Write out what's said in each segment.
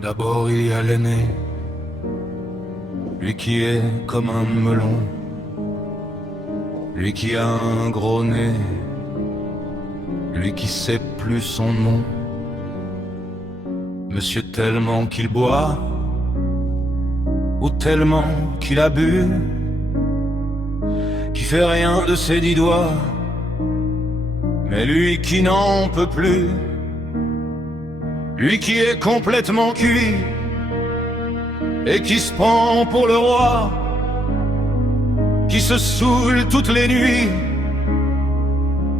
D'abord il y a l'aîné, lui qui est comme un melon, lui qui a un gros nez, lui qui sait plus son nom. Monsieur tellement qu'il boit, ou tellement qu'il a bu, qui fait rien de ses 10 doigts, mais lui qui n'en peut plus, lui qui est complètement cuit et qui se prend pour le roi, qui se saoule toutes les nuits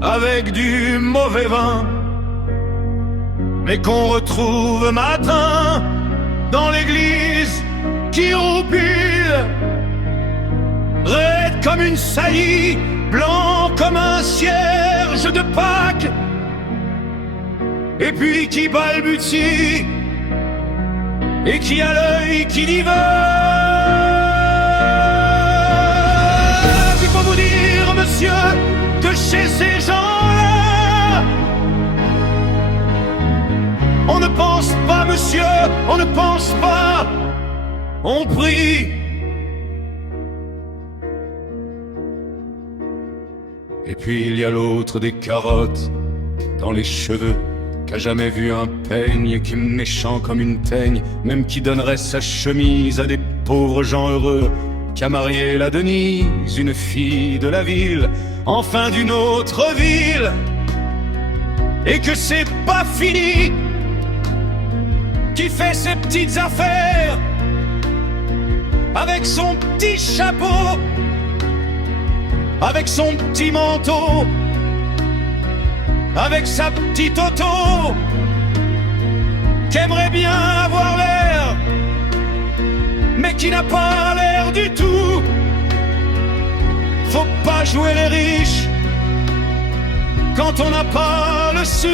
avec du mauvais vin, mais qu'on retrouve matin dans l'église qui roupille, raide comme une saillie, blanc comme un cierge de Pâques, et puis qui balbutie et qui a l'œil qui dit veut. Il faut vous dire, monsieur, que chez ces gens-là, on ne pense pas, monsieur, on ne pense pas, on prie. Et puis il y a l'autre des carottes dans les cheveux, qu'a jamais vu un peigne, qui est méchant comme une teigne, même qui donnerait sa chemise à des pauvres gens heureux, qui a marié la Denise, une fille de la ville, enfin d'une autre ville, et que c'est pas fini, qui fait ses petites affaires avec son petit chapeau, avec son petit manteau, avec sa petite auto, qu'aimerait bien avoir l'air, mais qui n'a pas l'air du tout. Faut pas jouer les riches quand on n'a pas le sou.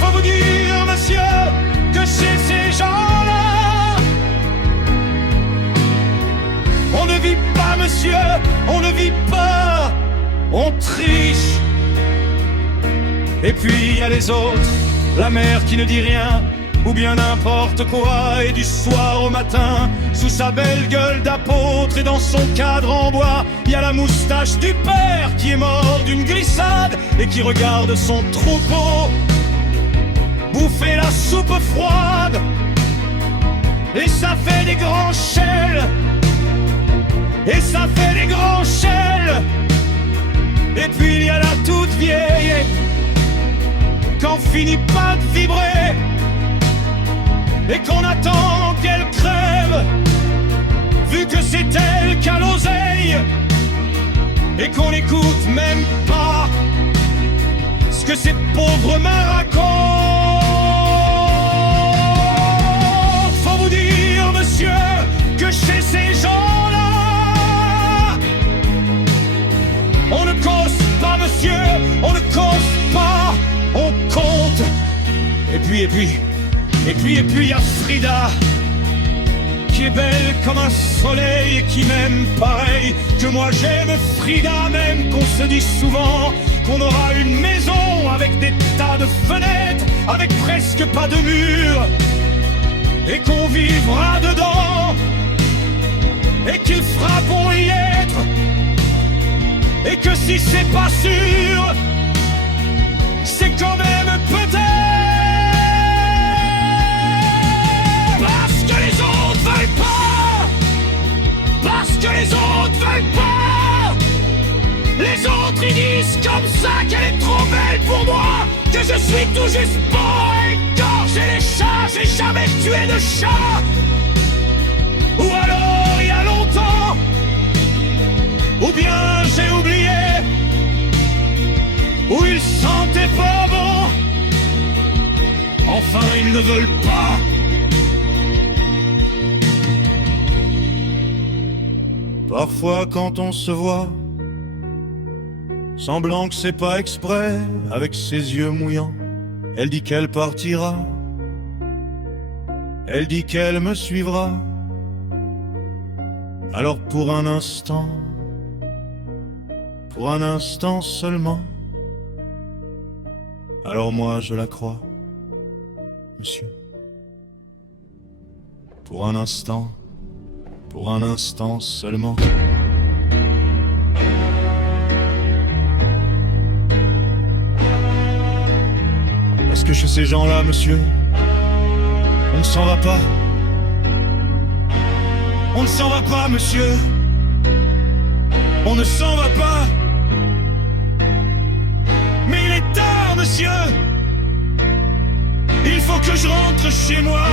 Faut vous dire, monsieur, que chez ces gens-là, on ne vit pas, monsieur, on ne vit pas, on triche. Et puis il y a les autres, la mère qui ne dit rien, ou bien n'importe quoi, et du soir au matin, sous sa belle gueule d'apôtre et dans son cadre en bois, il y a la moustache du père qui est mort d'une glissade et qui regarde son troupeau bouffer la soupe froide, et ça fait des grands chels, et ça fait des grands chels. Et puis il y a la toute vieille, qu'on finit pas de vibrer, et qu'on attend qu'elle crève, vu que c'est elle qui a l'oseille, et qu'on n'écoute même pas ce que ces pauvres mains racontent. Faut vous dire, monsieur, que chez ces gens-là, on ne cause pas, monsieur, on ne cause pas, on compte. Et puis il y a Frida, qui est belle comme un soleil et qui m'aime pareil que moi j'aime Frida, même qu'on se dit souvent qu'on aura une maison avec des tas de fenêtres, avec presque pas de murs, et qu'on vivra dedans, et qu'il fera bon y être, et que si c'est pas sûr, c'est quand même peut-être. Parce que les autres veulent pas, parce que les autres veulent pas. Les autres ils disent comme ça qu'elle est trop belle pour moi, que je suis tout juste bon à égorger les chats. J'ai jamais tué de chat. Ou alors il y a longtemps, ou bien j'ai oublié, ou ils sentaient pas bon. Enfin ils ne veulent pas. Parfois quand on se voit, semblant que c'est pas exprès, avec ses yeux mouillants, elle dit qu'elle partira, elle dit qu'elle me suivra. Alors pour un instant seulement, alors moi je la crois. monsieur. Pour un instant seulement. Parce que chez ces gens-là, monsieur, on ne s'en va pas. On ne s'en va pas, monsieur. On ne s'en va pas. Mais il est tard, monsieur. Il faut que je rentre chez moi.